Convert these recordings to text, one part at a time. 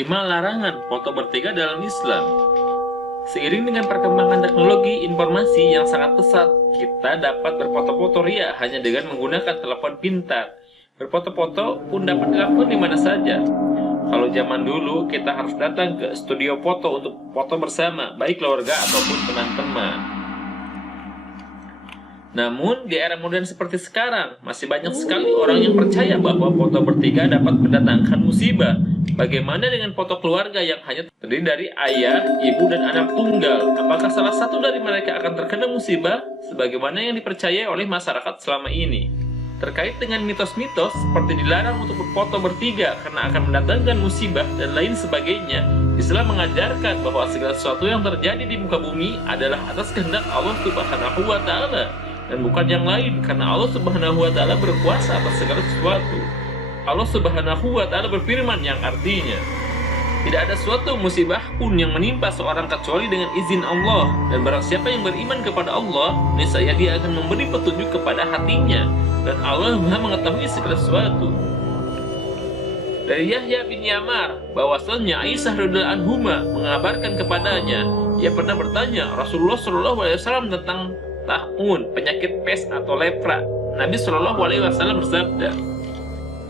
5 larangan foto bertiga dalam Islam. Seiring dengan perkembangan teknologi informasi yang sangat pesat, kita dapat berfoto-foto ria hanya dengan menggunakan telepon pintar. Berfoto-foto pun dapat dilakukan di mana saja. Kalau zaman dulu, kita harus datang ke studio foto untuk foto bersama, baik keluarga ataupun teman-teman. Namun, di era modern seperti sekarang, masih banyak sekali orang yang percaya bahwa foto bertiga dapat mendatangkan musibah. Bagaimana dengan foto keluarga yang hanya terdiri dari ayah, ibu, dan anak tunggal? Apakah salah satu dari mereka akan terkena musibah? Sebagaimana yang dipercaya oleh masyarakat selama ini. Terkait dengan mitos-mitos seperti dilarang untuk berfoto bertiga karena akan mendatangkan musibah dan lain sebagainya, Islam mengajarkan bahwa segala sesuatu yang terjadi di muka bumi adalah atas kehendak Allah Subhanahu wa Ta'ala dan bukan yang lain, karena Allah Subhanahu wa Ta'ala berkuasa atas segala sesuatu. Allah Subhanahu wa Ta'ala berfirman yang artinya, tidak ada suatu musibah pun yang menimpa seorang kecuali dengan izin Allah, dan barang siapa yang beriman kepada Allah, niscaya dia akan memberi petunjuk kepada hatinya, dan Allah Maha mengetahui segala sesuatu. Dari Yahya bin Yamar, bahwasanya Aisyah radhiyallahu anhuma mengabarkan kepadanya, ia pernah bertanya Rasulullah SAW tentang taun, penyakit pes atau lepra. Nabi SAW bersabda,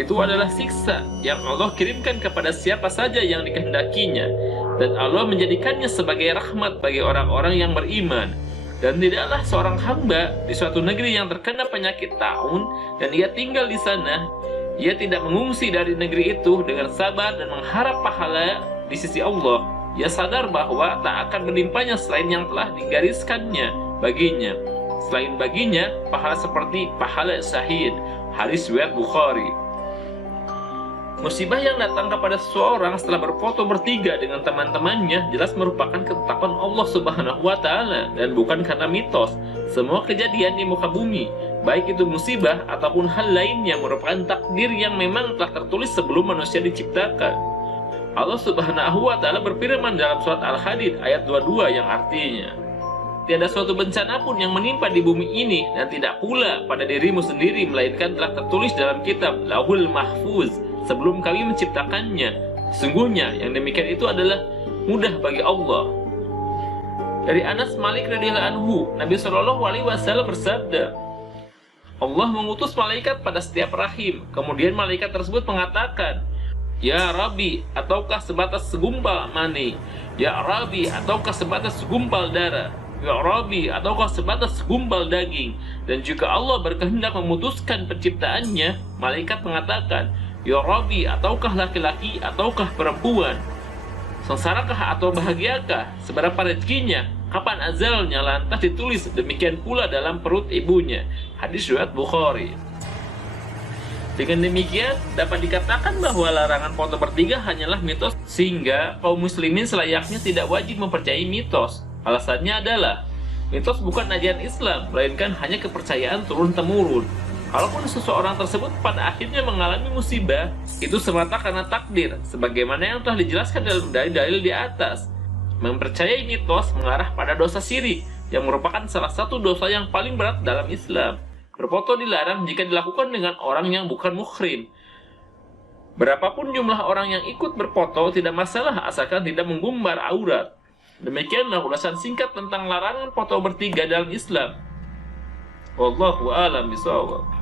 itu adalah siksa yang Allah kirimkan kepada siapa saja yang dikehendakinya, dan Allah menjadikannya sebagai rahmat bagi orang-orang yang beriman. Dan tidaklah seorang hamba di suatu negeri yang terkena penyakit taun dan ia tinggal di sana, ia tidak mengungsi dari negeri itu dengan sabar dan mengharap pahala di sisi Allah. Ia sadar bahwa tak akan menimpanya selain yang telah digariskannya baginya. Selain baginya, pahala seperti pahala syahid. Hadis riwayat Bukhari. Musibah yang datang kepada seseorang setelah berfoto bertiga dengan teman-temannya jelas merupakan ketetapan Allah Subhanahu wa Ta'ala dan bukan karena mitos. Semua kejadian di muka bumi, baik itu musibah ataupun hal lainnya, merupakan takdir yang memang telah tertulis sebelum manusia diciptakan. Allah Subhanahu wa Ta'ala berfirman dalam surat Al-Hadid ayat 22 yang artinya, tiada suatu bencana pun yang menimpa di bumi ini dan tidak pula pada dirimu sendiri, melainkan telah tertulis dalam kitab Lauhul Mahfuz sebelum kami menciptakannya. Sungguhnya yang demikian itu adalah mudah bagi Allah. Dari Anas Malik radhiyallahu anhu, Nabi SAW bersabda, Allah mengutus malaikat pada setiap rahim. Kemudian malaikat tersebut mengatakan, Ya Rabbi, ataukah sebatas segumpal mani? Ya Rabbi, ataukah sebatas segumpal darah? Ya Rabbi, ataukah sebatas segumpal daging? Dan jika Allah berkehendak memutuskan penciptaannya, malaikat mengatakan, Ya Rabbi, ataukah laki-laki ataukah perempuan? Sengsarakah atau bahagiakah? Seberapa rezekinya? Kapan azalnya? Lantas ditulis demikian pula dalam perut ibunya. Hadis riwayat Bukhari. Dengan demikian, dapat dikatakan bahwa larangan foto bertiga hanyalah mitos, sehingga kaum muslimin selayaknya tidak wajib mempercayai mitos. Alasannya adalah, mitos bukan ajaran Islam, melainkan hanya kepercayaan turun-temurun. Kalaupun seseorang tersebut pada akhirnya mengalami musibah, itu semata karena takdir, sebagaimana yang telah dijelaskan dalam dalil-dalil di atas. Mempercayai mitos mengarah pada dosa syirik, yang merupakan salah satu dosa yang paling berat dalam Islam. Berfoto dilarang jika dilakukan dengan orang yang bukan muhrim. Berapapun jumlah orang yang ikut berfoto tidak masalah asalkan tidak menggumbar aurat. Demikianlah ulasan singkat tentang larangan foto bertiga dalam Islam. Wallahu a'lam bishawab.